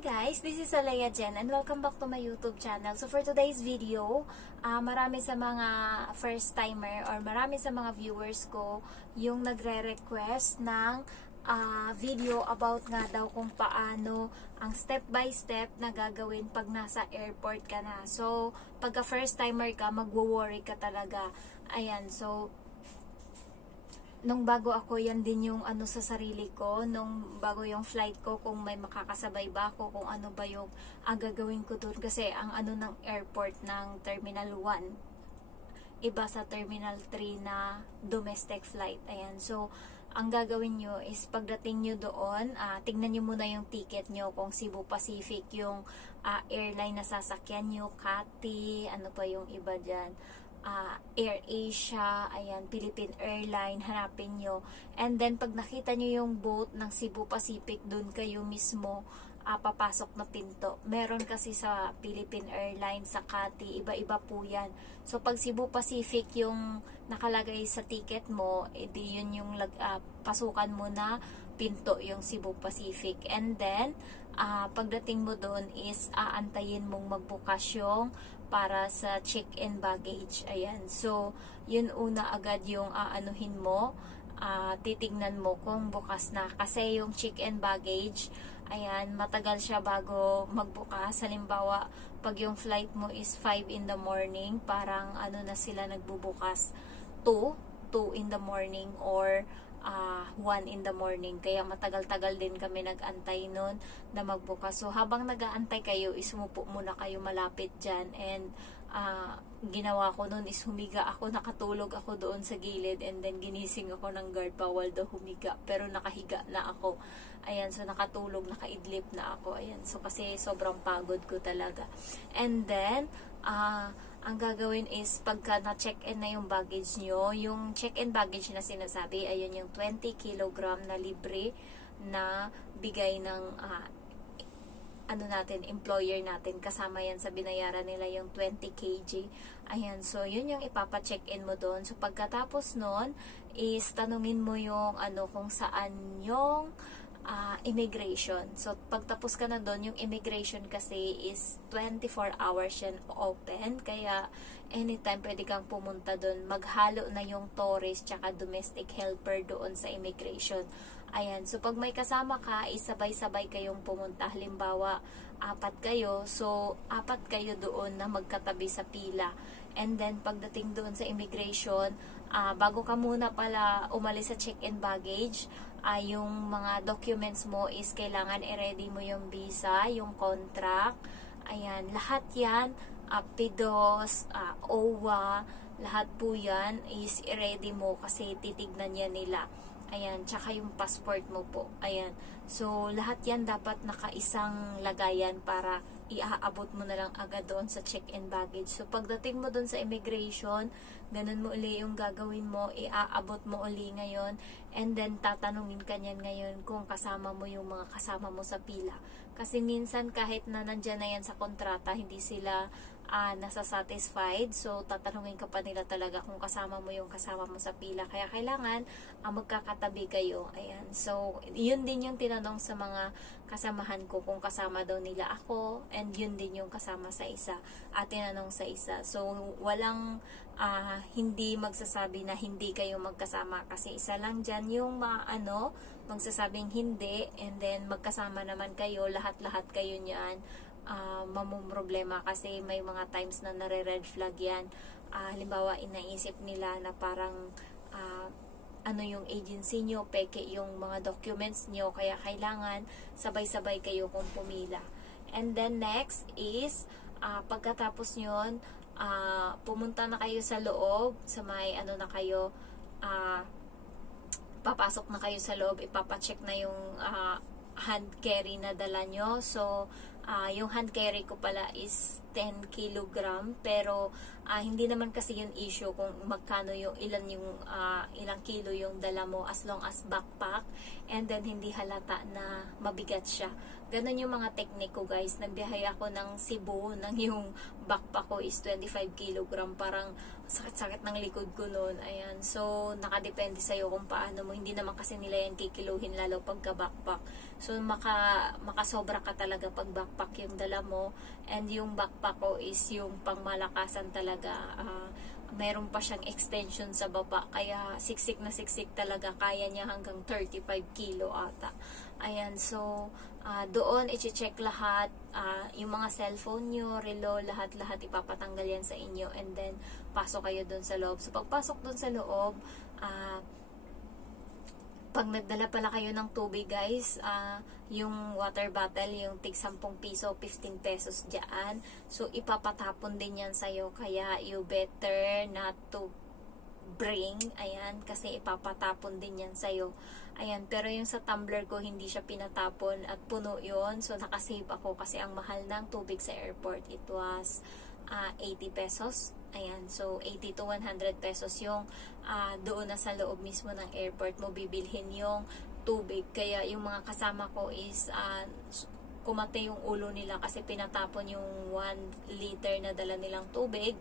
guys, this is Alea Jen and welcome back to my YouTube channel. So for today's video, marami sa mga first timer or marami sa mga viewers ko yung nagre-request ng video about nga daw kung paano ang step by step na gagawin pag nasa airport ka na. So pagka first timer ka, magwo-worry ka talaga. Ayan, so nung bago ako, yan din yung ano sa sarili ko, nung bago yung flight ko, kung may makakasabay ba ako, kung ano ba yung gagawin ko doon. Kasi ang ano ng airport ng Terminal 1, iba sa Terminal 3 na domestic flight. Ayan, so ang gagawin nyo is pagdating nyo doon, tignan nyo muna yung ticket nyo kung Cebu Pacific yung airline na sasakyan nyo, Cathay, ano pa yung iba dyan, Air Asia, ayan, Philippine Airline, hanapin nyo. And then, pag nakita nyo yung boat ng Cebu Pacific, dun kayo mismo papasok na pinto. Meron kasi sa Philippine Airlines, sa Cathay, iba-iba po yan. So, pag Cebu Pacific yung nakalagay sa ticket mo, edi yun yung pasukan mo na pinto, yung Cebu Pacific. And then, pagdating mo doon is aantayin mong magbukas yung para sa check-in baggage. Ayan. So, yun una agad yung aanuhin mo. Titignan mo kung bukas na. Kasi yung check-in baggage, ayan, matagal siya bago magbukas. Halimbawa, pag yung flight mo is 5 in the morning, parang ano na sila nagbubukas? 2 in the morning or 1 in the morning. Kaya matagal-tagal din kami nag-antay nun na magbukas. So, habang nag-aantay kayo, is umupo muna kayo malapit dyan. And, ginawa ko nun is humiga ako, nakatulog ako doon sa gilid. And then, ginising ako ng guard, bawal daw humiga. Pero nakahiga na ako. Ayan, so nakatulog, nakaidlip na ako. Ayan, so kasi sobrang pagod ko talaga. And then, ang gagawin is pagka na-check-in na yung baggage nyo, yung check-in baggage na sinasabi, ayun yung 20 kilogram na libre na bigay ng employer natin. Kasama yan sa binayaran nila yung 20 kg. Ayan, so yun yung ipapa-check-in mo doon. So pagkatapos nun, is tanungin mo yung kung saan yung immigration. So, pagtapos ka na doon, yung immigration kasi is 24 hours yan open. Kaya, anytime pwede kang pumunta doon. Maghalo na yung tourist tsaka domestic helper doon sa immigration. Ayan. So, pag may kasama ka, isabay-sabay kayong pumunta. Halimbawa, 4 kayo. So, 4 kayo doon na magkatabi sa pila. And then, pagdating doon sa immigration, bago ka muna pala umalis sa check-in baggage, yung mga documents mo is kailangan i-ready mo yung visa, yung contract, ayan, lahat yan, PIDOS, OWA, lahat po yan is i-ready mo kasi titignan yan nila. Ayan, tsaka yung passport mo po. Ayan. So, lahat yan dapat nakaisang lagayan para iaabot mo na lang agad doon sa check-in baggage. So, pagdating mo doon sa immigration, ganun mo uli yung gagawin mo, iaabot mo uli ngayon, and then tatanungin ka niyan ngayon kung kasama mo yung mga kasama mo sa pila. Kasi minsan kahit na nandyan na yan sa kontrata, hindi sila nasa-satisfied. So, tatanungin ka pa nila talaga kung kasama mo yung kasama mo sa pila. Kaya kailangan magkakatabi kayo. Ayan. So, yun din yung tinanong sa mga kasamahan ko kung kasama daw nila ako, and yun din yung kasama sa isa at tinanong sa isa. So, walang hindi magsasabi na hindi kayo magkasama kasi isa lang dyan yung magsasabing hindi, and then magkasama naman kayo, lahat-lahat kayo niyan. Mamumroblema kasi may mga times na nare-red flag yan. Halimbawa, inaisip nila na parang yung agency nyo, peke yung mga documents nyo, kaya kailangan sabay-sabay kayo kung pumila. And then next is pagkatapos nyon, pumunta na kayo sa loob, sa may na kayo, papasok na kayo sa loob, ipapacheck na yung hand carry na dala nyo. So, yung hand carry ko pala is 10 kilogram, pero hindi naman kasi yung issue kung magkano yung ilang kilo yung dala mo, as long as backpack and then hindi halata na mabigat siya. Ganun yung mga technique ko, guys. Nagbiyahe ako ng Cebu, nang yung backpack ko is 25 kilogram. Parang sakit-sakit ng likod ko noon. Ayan. So, nakadepende sa'yo kung paano mo. Hindi naman kasi nila yan kikiluhin, lalo pagka backpack. So, makasobra ka talaga pag backpack yung dala mo. And yung backpack ko is yung pangmalakasan talaga. Meron pa siyang extension sa baba. Kaya, siksik na siksik talaga. Kaya niya hanggang 35 kilo ata. Ayan. So, doon i-check lahat, yung mga cellphone nyo, relo, lahat ipapatanggal yan sa inyo, and then pasok kayo doon sa loob. So pagpasok doon sa loob, pag nagdala pala kayo ng tubig, guys, yung water bottle, yung tig 10 piso, 15 pesos dyan, so ipapatapon din yan sa'yo, kaya you better not to bring, ayan, kasi ipapatapon din yan sa'yo. Ayan, pero yung sa tumbler ko, hindi siya pinatapon at puno yun. So, nakasave ako kasi ang mahal ng tubig sa airport. It was 80 pesos. Ayan, so 80 to 100 pesos yung doon na sa loob mismo ng airport mo bibilhin yung tubig. Kaya yung mga kasama ko is kumate yung ulo nila kasi pinatapon yung 1 liter na dala nilang tubig.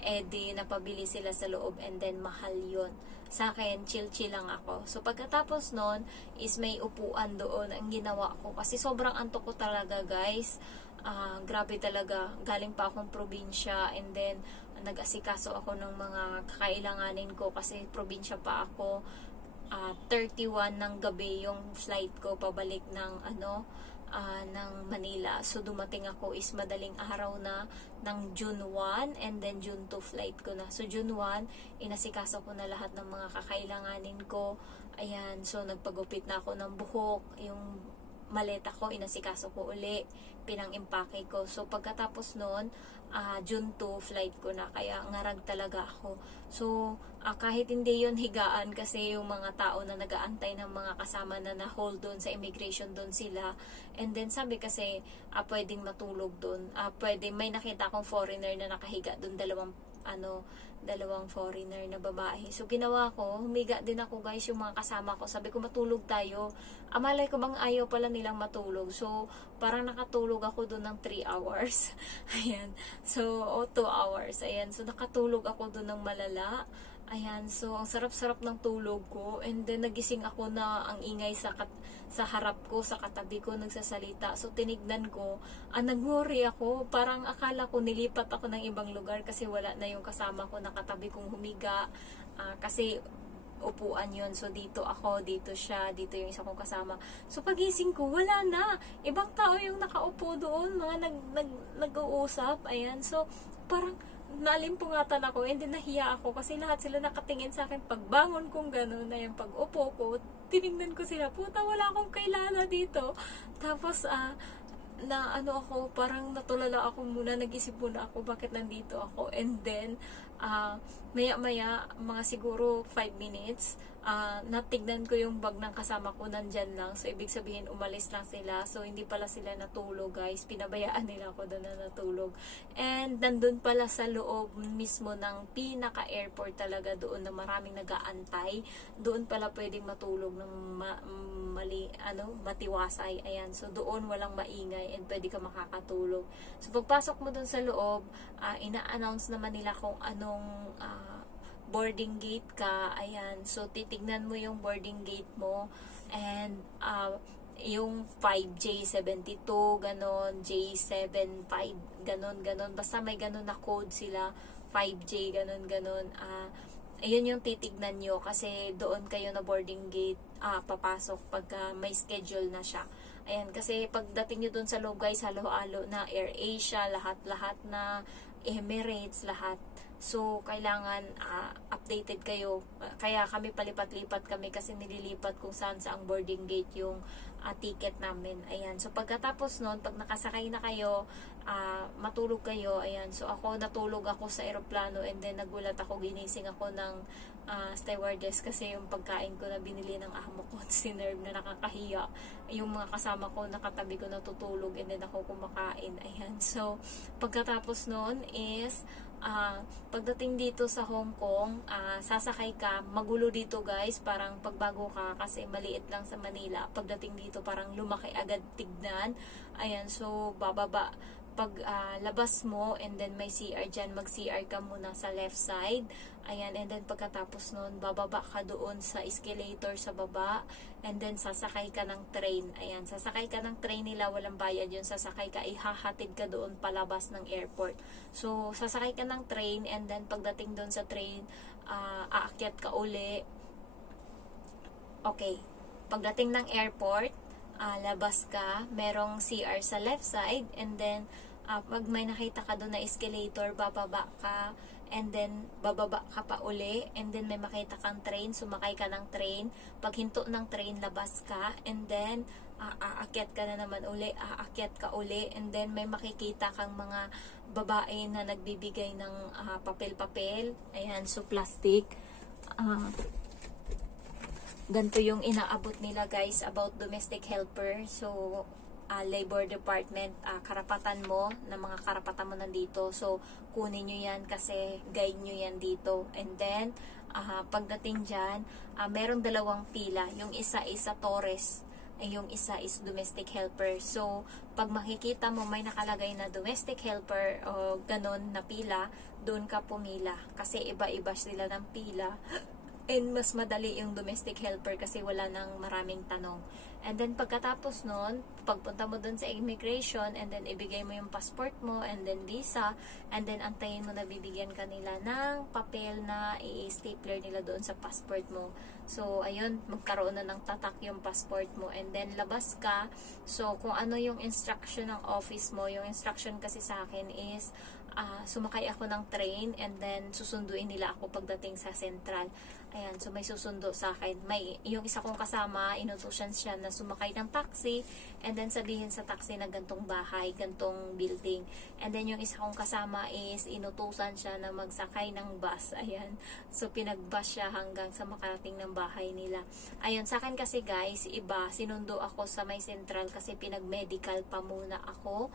Di napabili sila sa loob, and then mahal yun. Sa akin, chill lang ako. So, pagkatapos nun, is may upuan doon ang ginawa ko. Kasi sobrang antok ko talaga, guys. Grabe talaga. Galing pa akong probinsya, and then, nag-asikaso ako ng mga kakailanganin ko kasi probinsya pa ako. 31 ng gabi yung flight ko pabalik ng ng Manila. So, dumating ako is madaling araw na ng June 1, and then June 2 flight ko na. So, June 1, inasikaso ko na lahat ng mga kakailanganin ko. Ayan, so nagpagupit na ako ng buhok. Yung maleta ko, inasikaso ko uli. Pinang-impake ko. So, pagkatapos nun, June 2 flight ko na. Kaya ngarag talaga ako. So, kahit hindi yun higaan kasi yung mga tao na nag-aantay ng mga kasama na na-hold doon sa immigration, doon sila. And then sabi kasi pwedeng matulog doon. May nakita akong foreigner na nakahiga doon, dalawang foreigner na babae. So, ginawa ko, humiga din ako, guys, yung mga kasama ko. Sabi ko, matulog tayo. Malay ko bang ayaw pala nilang matulog. So, parang nakatulog ako doon ng 3 hours. Ayan. So, 2 hours. Ayan. So, nakatulog ako doon ng malala. Ayan, so ang sarap-sarap ng tulog ko, and then nagising ako na ang ingay sa harap ko, sa katabi ko, nagsasalita. So tinignan ko, nag-worry ako, parang akala ko nilipat ako ng ibang lugar kasi wala na yung kasama ko na katabi kong humiga, kasi upuan yun. So dito ako, dito siya, dito yung isa kong kasama. So pagising ko, wala na. Ibang tao yung nakaupo doon, mga nag-uusap. Ayan, so parang nalimpungatan ako, and then nahiya ako kasi lahat sila nakatingin sa akin. Pagbangon kong gano'n, na yung pag-upo ko, tinignan ko sila, puta, wala akong kailala dito. Tapos, ako, parang natulala ako muna, nag-isip muna ako bakit nandito ako. And then, maya-maya, mga siguro 5 minutes, natignan ko yung bag ng kasama ko, nandyan lang. So, ibig sabihin, umalis lang sila. So, hindi pala sila natulog, guys. Pinabayaan nila ako doon na natulog. And, nandun pala sa loob mismo ng pinaka-airport talaga, doon na maraming nag-aantay. Doon pala pwedeng matulog ng matiwasay. Ayan. So, doon walang maingay and pwede ka makakatulog. So, pagpasok mo doon sa loob, ina-announce naman nila kung anong boarding gate ka. Ayan. So, titignan mo yung boarding gate mo. And, yung 5J72, ganon, J75, ganon. Basta may ganon na code sila. 5J, ganon. Ayun yung titignan nyo kasi doon kayo na boarding gate papasok pagka may schedule na siya. Ayan, kasi pagdating nyo doon sa loob, guys, halo-halo na Air Asia, lahat na Emirates, lahat. So, kailangan updated kayo. Kaya kami palipat-lipat kami kasi nililipat kung saan sa ang boarding gate yung ticket namin. Ayan. So, pagkatapos nun, pag nakasakay na kayo, matulog kayo. Ayan. So, natulog ako sa eroplano, and then nagulat ako, ginising ako ng stewardess kasi yung pagkain ko na binili ng amo ko, sinerve na, nakakahiya. Yung mga kasama ko, nakatabi ko natutulog, and then ako kumakain. Ayan. So, pagkatapos nun is pagdating dito sa Hong Kong, sasakay ka, magulo dito guys, parang pagbago ka kasi maliit lang sa Manila. Pagdating dito parang lumaki agad tignan. Ayan, so bababa pag labas mo, and then may CR dyan, mag-CR ka muna sa left side. Ayan, and then pagkatapos nun, bababa ka doon sa escalator sa baba, and then sasakay ka ng train. Ayan, sasakay ka ng train nila, walang bayad yun. Sasakay ka, ihahatid ka doon palabas ng airport. So, sasakay ka ng train, and then pagdating doon sa train, aakyat ka uli. Okay, pagdating ng airport, labas ka, merong CR sa left side, and then pag may nakita ka doon na escalator, bababa ka, and then bababa ka pa uli, and then may makita kang train, sumakay ka ng train. Pag hinto ng train, labas ka, and then aakyat ka na naman uli, aakyat ka uli, and then may makikita kang mga babae na nagbibigay ng papel-papel. Ayan, so plastic. Ganito yung inaabot nila guys about domestic helper. So, labor department, karapatan mo, na mga karapatan mo nandito. So, kunin nyo yan kasi guide nyo yan dito. And then, pagdating dyan, merong dalawang pila. Yung isa is sa Torres, yung isa is domestic helper. So, pag makikita mo may nakalagay na domestic helper o ganon na pila, doon ka pumila. Kasi iba-iba sila ng pila. And mas madali yung domestic helper kasi wala nang maraming tanong. And then pagkatapos nun, pagpunta mo dun sa immigration, and then ibigay mo yung passport mo, and then visa, and then antayin mo na bibigyan ka nila ng papel na i-stapler nila doon sa passport mo. So, ayun, magkaroon na ng tatak yung passport mo, and then labas ka. So, kung ano yung instruction ng office mo, yung instruction kasi sa akin is, sumakay ako ng train, and then susunduin nila ako pagdating sa central. Ayan, so may susundo sa akin. May, yung isa kong kasama, inutusan siya na sumakay ng taxi, and then sabihin sa taxi na gantong bahay, gantong building. And then yung isa kong kasama is inutusan siya na magsakay ng bus. Ayan, so pinag-bus siya hanggang sa makarating ng bahay nila. Ayun, sa akin kasi guys, iba, sinundo ako sa may central kasi pinag-medical pa muna ako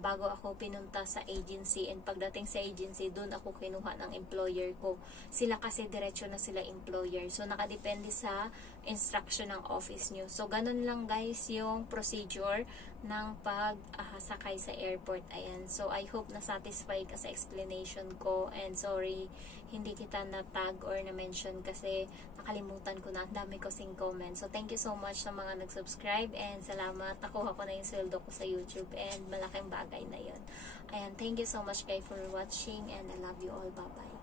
bago ako pinunta sa agency, and pagdating sa agency, doon ako kinuha ng employer ko. Sila kasi diretso na sila employer. So, nakadepende sa instruction ng office nyo. So, ganun lang guys yung procedure ng pagsakay sa airport. Ayan. So, I hope na satisfied ka sa explanation ko, and sorry, hindi kita na-tag or na-mention kasi nakalimutan ko na, ang dami ko sing comment. So, thank you so much sa mga nag-subscribe, and salamat. Nakuha ko na yung sweldo ko sa YouTube, and malaking bagay na yun. Ayan, thank you so much guys for watching, and I love you all. Bye-bye.